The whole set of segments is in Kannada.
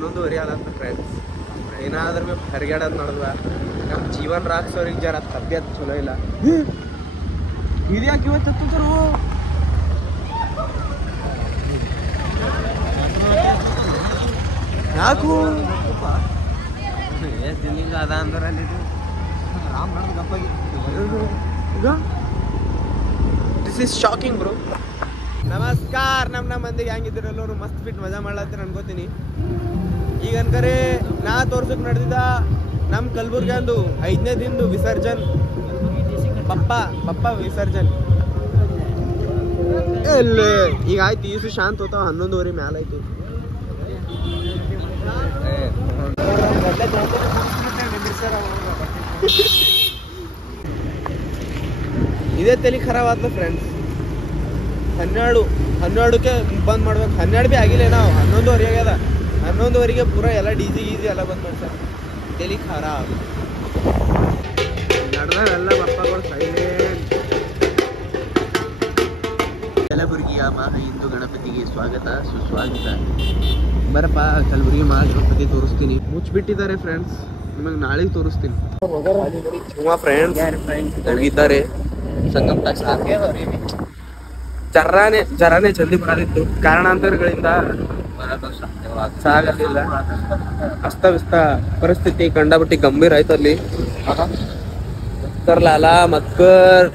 11:30 ಆಗತ್ತ ಫ್ರೆಂಡ್ಸ್. ಏನಾದ್ರೂ ಬಿ ಹರಿಗಾಡೋದು ನೋಡಿದ್ವ ನಮ್ಮ ಜೀವನ್ ರಾಕ್ಸವ್ರಿಗೆ ಜರ ತಬ್ಬಿಯತ್ ಚಲೋ ಇಲ್ಲ. ಇದ್ಯಾಕೆ ಇವತ್ತು ಹತ್ತಿದ್ರು ಯಾಕು ದಿನಿಲ್ಲ ಅದ ಅಂದ್ರೆ ದಿಸ್ ಇಸ್ ಶಾಕಿಂಗ್ ಬ್ರೋ. ನಮಸ್ಕಾರ ನಮ್ಮ ಮಂದಿಗೆ ಹೆಂಗಿದ್ರು ಎಲ್ಲರೂ ಮಸ್ತ್ ಬಿಟ್ಟು ಮಜಾ ಮಾಡ್ಲತ್ತೀರ ಅನ್ಕೋತೀನಿ. ಈಗ ಅನ್ಕರೆ ನಾ ತೋರ್ಸಕ್ ನಡೆದಿದ್ದ ನಮ್ಮ ಕಲಬುರ್ಗಿ ಅಂದು 5ನೇ ದಿನದು ವಿಸರ್ಜನ್ ಬಪ್ಪ ವಿಸರ್ಜನ್ ಎಲ್ಲ ಈಗ ಆಯ್ತು. ಈಸು ಶಾಂತ ಹೋತಾವ 11:30 ಮ್ಯಾಲ ಆಯ್ತು. ಇದೇ ತಲೆ ಖರಾಬ್ ಆತ ಫ್ರೆಂಡ್ಸ್. 12ಕ್ಕೆ ಬಂದ್ ಮಾಡ್ಬೇಕು. 12 ಬಿ ಆಗಿಲ್ಲ ನಾವು 11:30 ಆಗ್ಯದ. 11:30ಗೆ ಪೂರಾ ಎಲ್ಲ ಡಿಜಿ ಎಲ್ಲ ಬಂದ್ ಮಾಡ್ತಾರೆ. ತಲೆ ಖರಾಬ್ ನಡೆದಾವೆಲ್ಲ ಬಪ್ಪಗಳು ಸೈಲೆಂಟ್. ಕಲಬುರಗಿಯ ಮಹಾ ಹಿಂದೂ ಗಣಪತಿಗೆ ಸ್ವಾಗತ ಸುಸ್ವಾಗತ. ಬರಪ್ಪ ಕಲಬುರಗಿ ಮಹಾ ಗಣಪತಿ ತೋರಿಸ್ತೀನಿ. ಮುಚ್ಚಿಬಿಟ್ಟಿದ್ದಾರೆ ಫ್ರೆಂಡ್ಸ್, ನಿಮಗೆ ನಾಳೆಗೆ ತೋರಿಸ್ತೀನಿ. ಫ್ರೆಂಡ್ಸ್ ಹೋಗಿದ್ದಾರೆ ಸಂಗಮ್ ಜರಾನೇ ಜಲ್ದಿ ಬರಲಿತ್ತು. ಕಾರಣಾಂತರಗಳಿಂದ ಸಾಗಲಿಲ್ಲ. ಅಸ್ತವ್ಯಸ್ತ ಪರಿಸ್ಥಿತಿ ಕಂಡಬಿಟ್ಟು ಗಂಭೀರ ಆಯ್ತು ಅಲ್ಲಿ. ಲಾಲಾ ಮತ್ಕರ್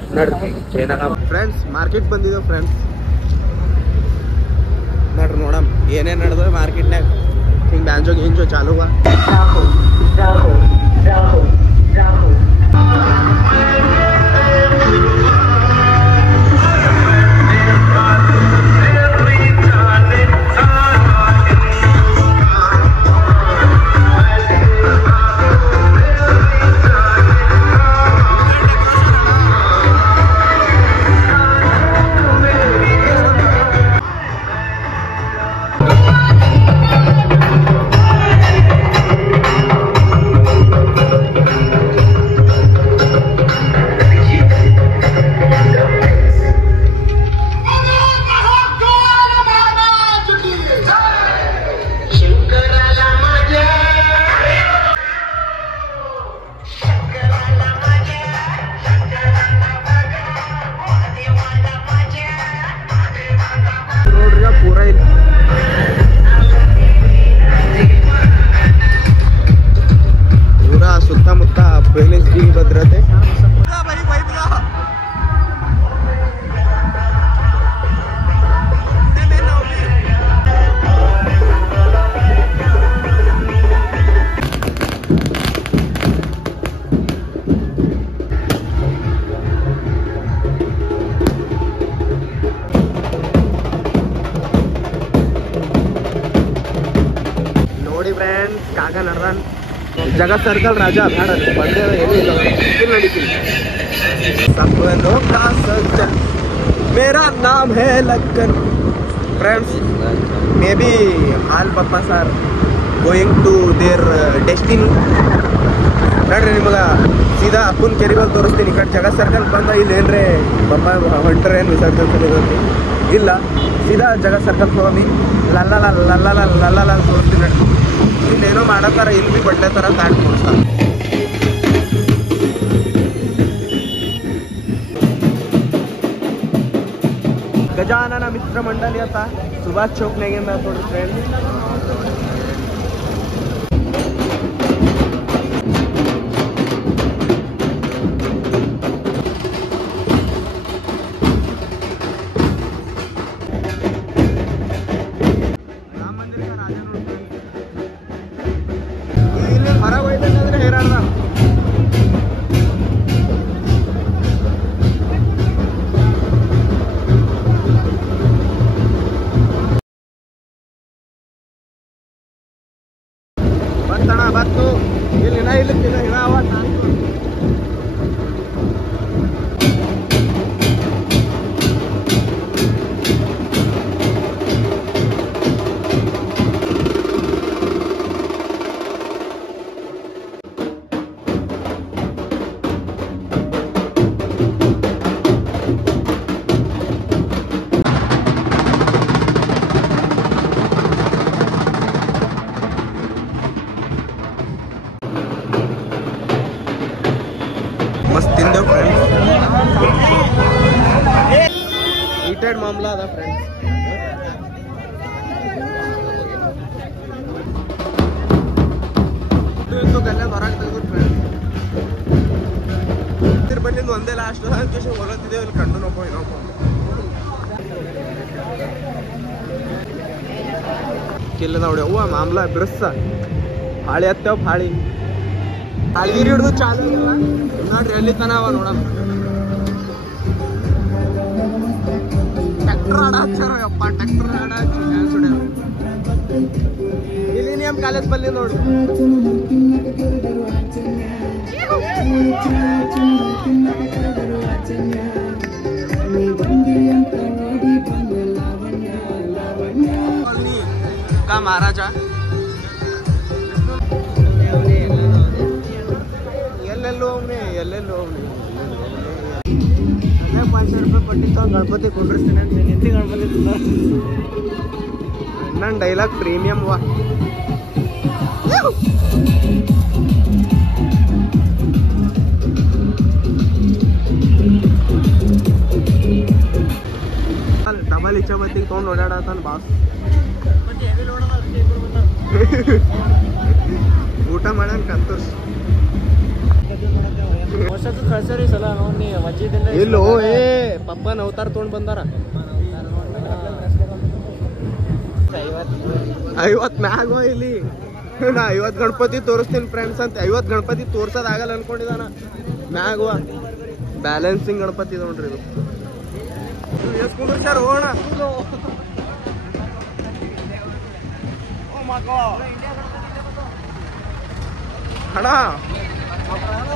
ಫ್ರೆಂಡ್ಸ್ ಮಾರ್ಕೆಟ್ ಬಂದಿದ್ದೇವೆ ಫ್ರೆಂಡ್ಸ್. ನೋಡ್ರಿ ನೋಡಮ್ ಏನೇನು ನಡೆದ ಮಾರ್ಕೆಟ್ನಾಗ. ಹಿಂಗೆ ಬ್ಯಾಂಜೋ ಗಿಂಜೋ ಚಾಲುವ. ಪೂರಾ ಸುತ್ತಮುತ್ತ ಪೊಲೀಸ್ ಭದ್ರತೆ. ನೋಡಿ ಫ್ರೆಂಡ್ಸ್ ಕಾಕ ನಡ್ದಾನ್. जगत सर्कल राजा भाड़ बंदे सब लोग का सज्जन मेरा नाम है Lakkan. Friends may be all papa sir going to their destiny. ನೋಡ್ರಿ ನಿಮಗೆ ಸೀದಾ ಅಪ್ಪನ ಕೆರೆ ಬಗ್ಗೆ ತೋರಿಸ್ತೀನಿ. ಈ ಕಡೆ ಜಗತ್ ಸರ್ಕಲ್ ಬಂದ ಇಲ್ಲಿ ಏನ್ರೆ ಪಪ್ಪ ಹೊಂಟ್ರೆ ಏನು ವಿಸರ್ಜನೆ ಇಲ್ಲ. ಸೀದಾ ಜಗತ್ ಸರ್ಕಲ್ ಹೋಗಿ ಲಲ್ಲ ತೋರಿಸ್ತೀನಿ. ನೋಡಿ ಇಲ್ಲೇನೋ ಮಾಡತ್ತಾರ, ಇಲ್ಲಿ ಭೀ ಬಡ್ಡೆ ಥರ ತಾಟ್ ತೋರಿಸ್ತಾರೆ. ಗಜಾನನ ಮಿತ್ರ ಮಂಡಳಿ ಅಂತ ಸುಭಾಷ್ ಚೌಕ್ನಾಗಿಂದ ನೋಡ್ರಿ ಫ್ರೆಂಡ್ಸ್. ಬತ್ತು ಇಲ್ಲಿ ಇಲ್ಲ ಅವಾಗ ತಿಂದೆವು ಫ್ರೆಂಡ್ಸ್. ಹೀಟೆಡ್ ಮಾಮಲ ಅದ ಫ್ರೆಂಡ್ಸ್. ಇದು ಗಲ್ಲೆ ಹೊರಗೆ ತೆಗೆದು ಫ್ರೆಂಡ್ಸ್. ಬಲ್ಲಿಂದ ಒಂದೇ ಲಾಸ್ಟ್ ಹೊಲತ್ತಿದ್ದೇವೆ. ಇಲ್ಲಿ ಕಂಡು ನೋಡ್ಕೊ ಇನ್ನೊಬ್ಬ ಕಿಲ್ಲ ನೋಡಿ. ಅವ್ವ ಮಾಮಲ ಬಿರ್ಸ ಹಾಳಿ ಹತ್ತೇವ್. ಹಾಳಿಗಿರಿ ಹಿಡಿದು ಚಾಲು ನೋಡ್ರಿ ಎಲ್ಲಿ ತನ ಅವ ನೋಡಮ್. ಟ್ರ್ಯಾಕ್ಟರ್ ಆಡ ಹಚ್ಚಾರಪ್ಪ. ಟ್ರ್ಯಾಕ್ಟರ್ ಆಡ ಹಚ್ಚಿ ಮಿಲಿನಿಯಂ ಕಾಲೇಜ್ ಬಲ್ಲಿ ನೋಡ್ರಿ. का महाराजा ಎಲ್ಲೆಲ್ಲೋ ₹500 ಕೊಟ್ಟಿತ್ತು. ಗಣಪತಿ ಕುಂಡ್ರಿಸ್ತೀನಿ ಅಂತ ನಿಂತಿ ಗಣಪತಿ ನನ್ನ ಡೈಲಾಗ್ ಪ್ರೀಮಿಯಂ ವಾ. ಡಬಲ್ ಇಚ್ಛಾಮತಿಗೆ ತೊಗೊಂಡು ಓಡಾಡತಾನ ಬಾಸ್. ಊಟ ಮಾಡ್ಯಾನ ಕಂತೂರ್ಸ್. ಇಲ್ಲೋ ಏ ಪಪ್ಪನ ಅವತಾರ ತೊಗೊಂಡ್ ಬಂದಾರ. 50 ಮ್ಯಾಗ ಇಲ್ಲಿ ನಾ 50 ಗಣಪತಿ ತೋರಿಸ್ತೀನಿ ಫ್ರೆಂಡ್ಸ್ ಅಂತ. 50 ಗಣಪತಿ ತೋರ್ಸೋದ್ ಆಗಲ್ಲ ಅನ್ಕೊಂಡಿದಾನ. ಮ್ಯಾಗ ಬ್ಯಾಲೆನ್ಸಿಂಗ್ ಗಣಪತಿ ನೋಡ್ರಿ ಇದು. ಎಸ್ಕೊಂಡ್ರು ಸರ್ ಹೋಗೋಣ. ಅಣ್ಣ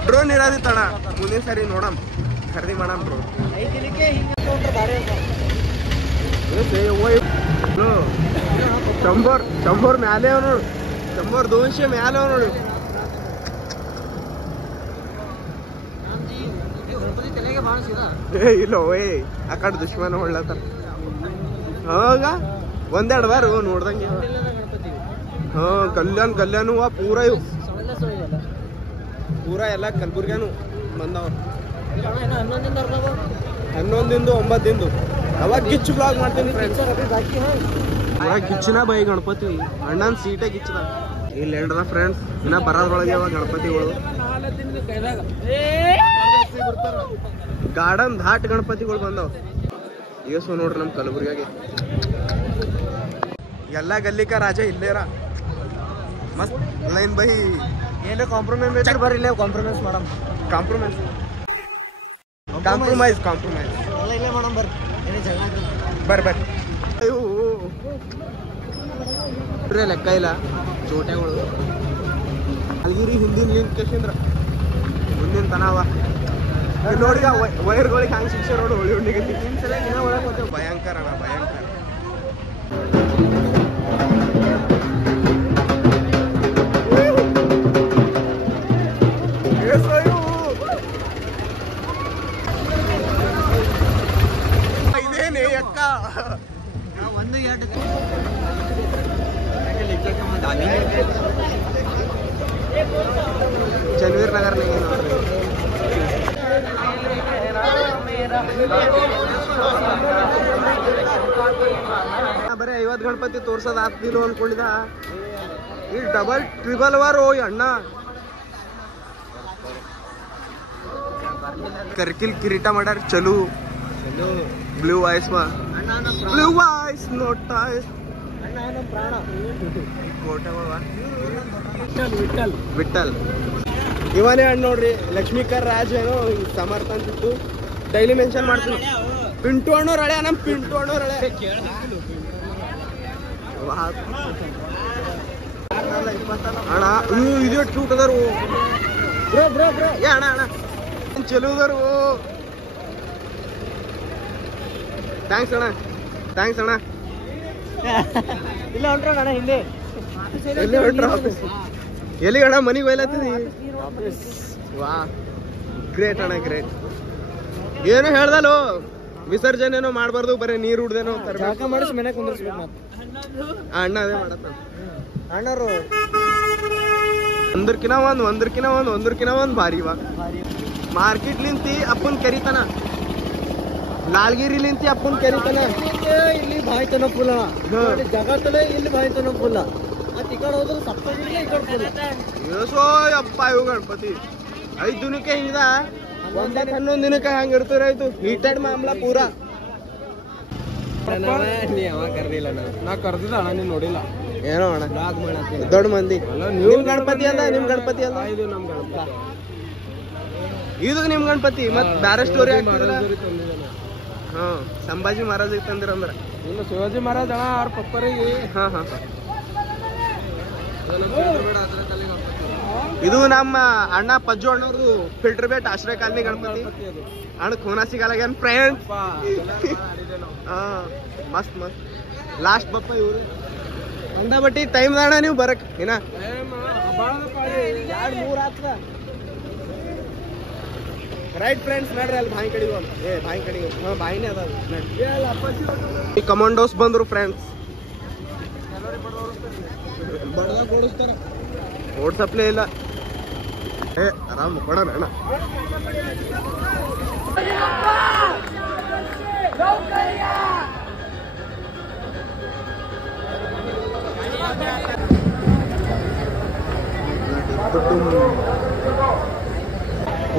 ಡ್ರೋನ್ ಇರೋದಿತ್ತಣ್ಣ. ಮುಂದಿನ ಸರಿ ನೋಡಮ್ ಖರೀದಿ ಮಾಡಮ್ ಬ್ರೋ. ಶಂಬರ್ ಮ್ಯಾಲೆ ಅವ ನೋಡು. 100-200 ಮ್ಯಾಲೆ ಅವ ನೋಡಿ. ಏ ಇಲ್ಲ ಓಯ್ ಆ ಕಡೆ ದುಶ್ಮನ ಹೊಳ್ಳತ್ತಾರ. ಹೋಗ ಒಂದೆರಡು ಬಾರು ನೋಡ್ದಂಗೆ. ಹಾ ಕಲ್ಯಾಣು ಪೂರ ಇವು ಪೂರ ಎಲ್ಲ ಕಲಬುರ್ಗಿಯಾನು ಬಂದವ. 11 9 ದಿನದು ಅವಾಗ ಗಿಚ್ಚು ಬ್ಲಾಗ್ ಮಾಡ್ತೀನಿ ಫ್ರೆಂಡ್ಸ್. ಗಿಚ್ಚಿನ ಬೈ ಗಣಪತಿ ಅಣ್ಣನ ಸೀಟೆ ಗಿಚ್ಚದ. ಇಲ್ಲಿ ಹೇಳ್ರ ಫ್ರೆಂಡ್ಸ್ ಇನ್ನ ಬರೋದ್ರೊಳಗೆ ಅವ ಗಣಪತಿಗಳು. ಗಾರ್ಡನ್ ಧಾಟ್ ಗಣಪತಿಗಳು ಬಂದವ. ಇವಸು ನೋಡ್ರಿ ನಮ್ ಕಲಬುರ್ಗಿಯಾಗೆ ಎಲ್ಲ ಗಲ್ಲಿಕ ರಾಜ ಇಲ್ಲೇರ ಮಸ್ತ್ ಲೈನ್ ಬೈ. ಏನೋ ಕಾಂಪ್ರಮೈಸ್ ಬರ್ರಿ. ಇಲ್ಲೇ ಕಾಂಪ್ರಮೈಸ್ ಮಾಡಮ್. ಕಾಂಪ್ರಮೈಸ್ ಇಲ್ಲೇ ಮಾಡಮ್ ಬರ್ರಿ. ಬರ್ರಿ ಲೆಕ್ಕ ಇಲ್ಲ ಚೋಟೆಗಳು. ಅಲ್ಗಿರಿ ಹಿಂದಿನ ಲಿಂಕ್ ಕೇಶಂದ್ರ ಮುಂದಿನ ತನವ ನೋಡಿ. ವೈರ್ಗಳಿಗೆ ಹಂಗೆ ಶಿಕ್ಷೆ ನೋಡು. ಹೊಳಿ ಹುಣ್ಣಿಗೆ ಒಳಗೆ ಹೋಗ್ತೇವೆ. ಭಯಂಕರ ಅಣ್ಣ ಭಯಂಕರ. ಇದೇನೇ ಅಕ್ಕ ಒಂದು ಚನ್ವೀರ್ ನಗರ್ ಬರೀ 50 ಗಣಪತಿ ತೋರ್ಸೋದ್ ಆಗ್ತಿಲ್ಲ ಅನ್ಕೊಂಡಿದ. ಈ ಡಬಲ್ ಟ್ರಿಬಲ್ ವಾರ್ ಓಯ್ ಅಣ್ಣ. ಕರ್ಕಿಲ್ ಕಿರೀಟ ಮಾಡ್ಯಾರ. ಚಲೋ ಬ್ಲೂ ಐಸ್ ನೋಟ ವಿಠಲ್ ಇವನೇ ಅಣ್ಣ ನೋಡ್ರಿ. ಲಕ್ಷ್ಮೀಕರ್ ರಾಜ್ ಏನೋ ಸಮರ್ಥ ಅಂತಿತ್ತು. ಡೈಲಿ ಮೆನ್ಷನ್ ಮಾಡ್ತೀನಿ. ಪಿಂಟು ಅಣ್ಣವ್ರ ಹಳೆ. ನಮ್ ಪಿಂಟು ಅಣ್ಣವ್ರ ಹಳೆ. ಅಣ್ಣ ಇದು ಟೂಟ್ ಅದಾರು. ಏ ಅಣ್ಣ ಚಲೋ ಅದಾರು. ಥ್ಯಾಂಕ್ಸ್ ಅಣ್ಣ. ಇಲ್ಲ ಹೊಂಟ್ರಣ್ಣ ಹಿಂದೆ. ಎಲ್ಲಿ ಹೊಂಟ್ರ? ಎಲ್ಲಿ ಅಣ್ಣ ಮನಿಗೆ ಒಯ್ಲತ್ತಿದಿ? ವಾ ಗ್ರೇಟ್ ಅಣ್ಣ ಗ್ರೇಟ್. ಏನು ಹೇಳ್ದಲ್ಲೋ ವಿಸರ್ಜನೆನೋ ಮಾಡ್ಬಾರ್ದು. ಬರೀ ನೀರು ಉಡ್ದೇನೋ ಮಾಡಿಸಿ ಮನೆ ಕುಂದ್ರಿಸ್ಬೇಕು. ಅಣ್ಣ ಅದೇ ಮಾಡತ್ತ. ಅಣ್ಣರು ಒಂದರ್ಕಿನ ಒಂದ್ ಭಾರಿ ಇವಾಗ. ಮಾರ್ಕೆಟ್ಲಿಂತಿ ಅಪ್ಪನ್ ಕರಿತಾನ, लालगिरी आपण करीताना ಇಲ್ಲಿ ಬಾಯ್ತನ ಫುಲ್ ಜಗತ್ತಲ್ಲೇ ಇಲ್ಲಿ ಬಾಯ್ತನ ಫುಲ್ तिकड ಹೋದ್ರೆ ಸಪ್ತಗಿರಿ इकड ಫುಲ್ ಯೋಸೋ ಅಪ್ಪ ಇವು ಗಣಪತಿ 5 ದಿನಕ್ಕೆ ಹಿಂಗದ ಒಂದಕ್ಕೆ 11 ದಿನಕ್ಕೆ ಹಂಗ ಇರ್ತಿರಾಯ್ತು ಹೀಟೆಡ್ ಮಾಮಲ ಪೂರಾ ನೀ ಅವ ಕರ್ದಿಲ್ಲ ನಾ ಕರ್ದಿದ ಅಣ್ಣ ನೀನ್ ನೋಡಿಲ್ಲ ಏನೋ ಅಣ್ಣ ಬ್ಲಾಗ್ ಮಾಡತ್ತೀನಿ ದೊಡ್ಡ ಮಂದಿ ನಿಮ್ ಗಣಪತಿ ಅಲ್ಲ ನಿಮ್ ಗಣಪತಿ ಅಲ್ಲ ಇದು ನಮ್ ಗಣಪತಿ ಇದು ನಿಮ್ ಗಣಪತಿ ಮತ್ ಬ್ಯಾರೆ ಸ್ಟೋರಿ ಆಗ್ತಿರಲ್ಲ ಹಾ ಸಂಭಾಜಿ ಮಹಾರಾಜ್ ತಂದಿರಂದ್ರ ಇಲ್ಲ ಶಿವಾಜಿ ಮಹಾರಾಜ್ ಅಣ್ಣ ಅವ್ರ ಪಪ್ಪರಿಗೆ ಹಾ ಹಾ ಇದು ನಮ್ಮ ಅಣ್ಣ ಪಜ್ಜು ಅಣ್ಣವ್ರದು ಫಿಲ್ಟರ್ ಬೇಟ್ ಆಶ್ರಯ ಕಾಲನಿ ಗಣಪತಿ ಅಣ್ಣ ಖೂನಾ ಸಿಗಲ್ಲ ಫ್ರೆಂಡ್ಸ್ ಹಾ ಮಸ್ತ್ ಮಸ್ತ್ ಲಾಸ್ಟ್ ಬಪ್ಪ ಇವ್ರು ಅಂದ ಬಟ್ಟಿ ಟೈಮ್ ಅಣ್ಣ ನೀವು ಬರಕ್ ಏನ 2-3 ಆಗ್ತದ ರೈಟ್ ಫ್ರೆಂಡ್ಸ್ ನೋಡ್ರಿ ಅಲ್ಲಿ ಬಾಯಿ ಕಡಿಗೆ ಏ ಬಾಯಿ ಕಡಿಗೆ ಹಾ ಬಾಯಿನೇ ಅದ ಈ ಕಮಾಂಡೋಸ್ ಬಂದ್ರು ಫ್ರೆಂಡ್ಸ್ ಬಡದಾಗ ಓಡಿಸ್ತಾರ ಓಡ್ಸಪ್ಲೇ ಇಲ್ಲ ಏ ಆರಾಮ್ ಕೊಡೋಣ ಅಣ್ಣ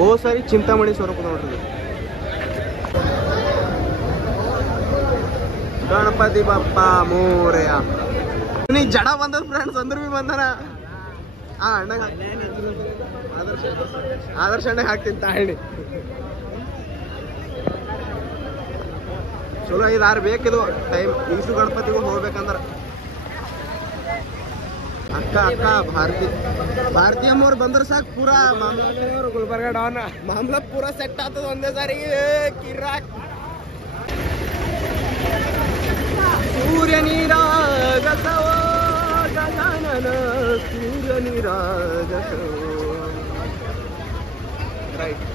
ಓ ಸರಿ ಚಿಂತಾಮಣಿ ಸ್ವರೂಪ ನೋಡ್ರಿ ಗಣಪತಿ ಬಪ್ಪ ಮೋರೆಯ ನೀ ಜಡ ಬಂದದ ಫ್ರೆಂಡ್ಸ್ ಅಂದ್ರ ಬಿ ಬಂದನ ಆ ಅಣ್ಣಗ ಆದರ್ಶ ಅಣ್ಣಗೆ ಹಾಕ್ತೀನಿ ತಾಳಿ ಚಲೋ 5-6 ಬೇಕಿದು ಟೈಮ್ ಈಸು ಗಣಪತಿಗೂ ಹೋಗ್ಬೇಕಂದ್ರ ಅಕ್ಕ ಅಕ್ಕ ಭಾರತಿ ಅಮ್ಮವ್ರು ಬಂದ್ರ ಸಾಕು ಪೂರಾ ಗುಲ್ಬರ್ಗ ಡಾನ್ ಮಾಮಲ ಪೂರಾ ಸೆಟ್ ಆಗ್ತದ ಒಂದೇ ಸಾರಿಗೆ ಕಿರಾಕ್ ಸೂರ್ಯ ನೀರಾಗಸವೋ ಗಜಾನನ ಸೂರ್ಯ ನೀರಾಗಸವೋ ರೈಟ್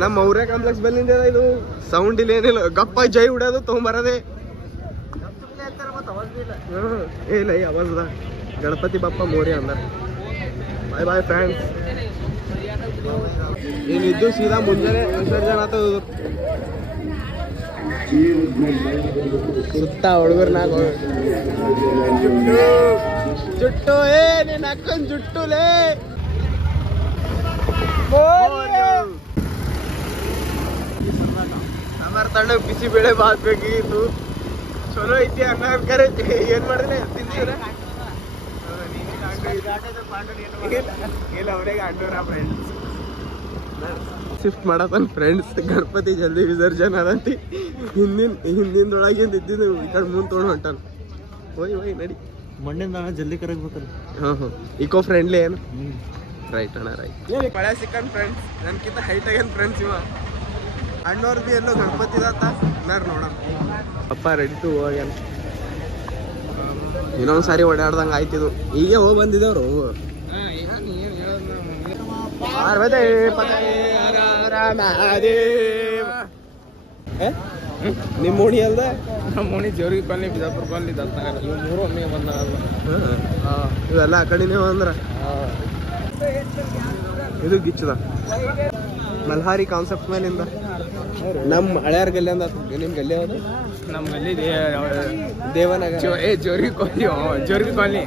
ನಮ್ಮ ಮೌರ್ಯ ಕಾಂಪ್ಲೆಕ್ಸ್ ಬಲ್ಲಿಂದ ಇದು ಸೌಂಡ್ ಇಲ್ಲ ಏನಿಲ್ಲ ಗಪ್ಪ ಜೈ ಉಡೋದು ತಗೊಂಬರದೆ ಇಲ್ಲ ಈ ಅವಾಜ್ ಗಣಪತಿ ಬಪ್ಪ ಮೋರ್ಯ ಅಂದ ಬಾಯ್ ಬಾಯ್ ಫ್ರೆಂಡ್ಸ್ ಏನಿದ್ದು ಸೀದಾ ಮುಂಜಾನೆ ವಿಸರ್ಜನೆ ಆತ ಸುತ್ತ ಹುಡುಗರ್ನಾಗ ಜುಟ್ಟು ನೀನ್ ಅಕ್ಕನ್ ಜುಟ್ಟುಲೇ ನಮ್ಮರ ತಂಡ ಬಿಸಿ ಬೇಳೆ ಬಾತ್ ಬೇಕಿತ್ತು ಚಲೋ ಐತಿ ಅನ್ನ ಕರೆ ಏನ್ ಮಾಡಿದ್ರೆ ತಿಂತೀರ ಇಲ್ಲ ಅವ್ರಿಗೆ ಅಡ್ಡೂರ ಫ್ರೆಂಡ್ಸ್ ಶಿಫ್ಟ್ ಮಾಡತ್ತನ್ ಫ್ರೆಂಡ್ಸ್ ಗಣಪತಿ ಜಲ್ದಿ ವಿಸರ್ಜನೆ ಅದಂತಿ ಹಿಂದಿಂದೊಳಗಿಂದ ಇದ್ದಿದ್ದು ಈ ಕಡೆ ಮುಂದೆ ತೊಗೊಂಡು ಹೊಂಟಾನ ಹೋಯ್ ನಡಿ ಮಣ್ಣಿಂದ ಜಲ್ದಿ ಕರಗ್ಬೇಕಲ್ಲ. ಹಾಂ ಇಕೋ ಫ್ರೆಂಡ್ಲಿ ಏನು ರೈಟ್ ಅಣ್ಣ ರೈಟ್ ಮಳೆ ಸಿಕ್ಕನ್ ಫ್ರೆಂಡ್ಸ್ ನನ್ಕಿಂತ ಹೈಟ್ ಆಗ್ಯಾನ ಫ್ರೆಂಡ್ಸ್ ಇವ ಅಣ್ಣವ್ರ ಬಿ ಎಲ್ಲೋ ಗಣಪತಿ ಇದಾತ ನೋಡೋಣ ಅಪ್ಪ ರೆಡಿ ಟು ಹೋಗ್ಯಾನ ಇನ್ನೊಂದು ಸಾರಿ ಓಡಾಡ್ದಂಗೆ ಆಯ್ತಿದು ಈಗ ಹೋಗಿ ಬಂದಿದ್ದವ್ರು ನಿಮ್ಮ ಓಣಿ ಅಲ್ದ ನಮ್ಮ ಓಣಿ ಜೋರಿಗೆ ಕಾಲನಿ ಬಿಜಾಪುರ ಕಾಲನಿ ದತ್ತನಗರ ಇವು ಮೂರು ಒಮ್ಮೆ ಬಂದಾಗ ಇವೆಲ್ಲ ಆ ಕಡೆನೇ ಅಂದ್ರ ಇದು ಗಿಚ್ಚದ ಮಲ್ಹಾರಿ ಕಾನ್ಸೆಪ್ಟ್ ಮೇಲಿಂದ ನಮ್ಮ ಹಳೆಯರ್ ಗಲ್ಲಿ ಅಂದ ನಿಮ್ ಗಲ್ಲಿ ಯಾವುದು ನಮ್ಮ ಗಲ್ಲಿ ದೇವನಗರ ಜೋರಿಗೆ ಕಾಲನಿ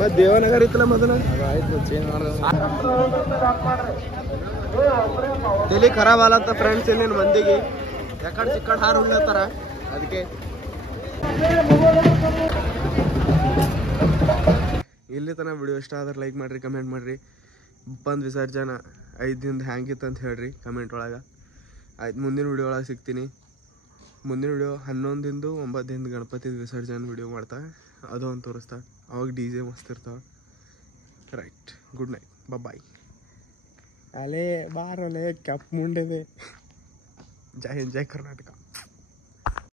ಮತ್ತೆ ದೇವನಗರ ಇತ್ತಲ್ಲ ಮೊದಲ ಆಯ್ತು ಚೇಂಜ್ ಮಾಡಿದ ತಲೆ ಖರಾಬ್ ಆಲತ್ತ ಫ್ರೆಂಡ್ಸ್ ಇಲ್ಲಿನ ಮಂದಿಗೆ ಯಾಕಡೆ ಸಿಕ್ಕಡೆ ಹಾರು ಉಳ್ಳತ್ತಾರ ಅದಕ್ಕೆ ಇಲ್ಲಿ ತನಕ ವಿಡಿಯೋ ಇಷ್ಟ ಆದ್ರೆ ಲೈಕ್ ಮಾಡಿರಿ ಕಮೆಂಟ್ ಮಾಡಿರಿ ಬಂದು ವಿಸರ್ಜನೆ 5 ದಿನದ ಹ್ಯಾಂಗಿತ್ತು ಅಂತ ಹೇಳ್ರಿ ಕಮೆಂಟ್ ಒಳಗೆ ಆಯ್ತು ಮುಂದಿನ ವಿಡಿಯೋ ಒಳಗೆ ಸಿಗ್ತೀನಿ ಮುಂದಿನ ವಿಡಿಯೋ 11 ದಿನದ್ದು 9 ದಿನದ ಗಣಪತಿ ವಿಸರ್ಜನೆ ವಿಡಿಯೋ ಮಾಡ್ತಾ ಅದು ಒಂದು ತೋರಿಸ್ತಾ ಅವಾಗ DJ ಮಸ್ತ್ ಇರ್ತಾವೆ ರೈಟ್ ಗುಡ್ ನೈಟ್ ಬಾಯ್ ಅಲೇ ಬಾರಲೆ ಕಪ್ ಮುಂಡೆದೆ ಜೈ ಹಿಂದ್ ಜೈ ಕರ್ನಾಟಕ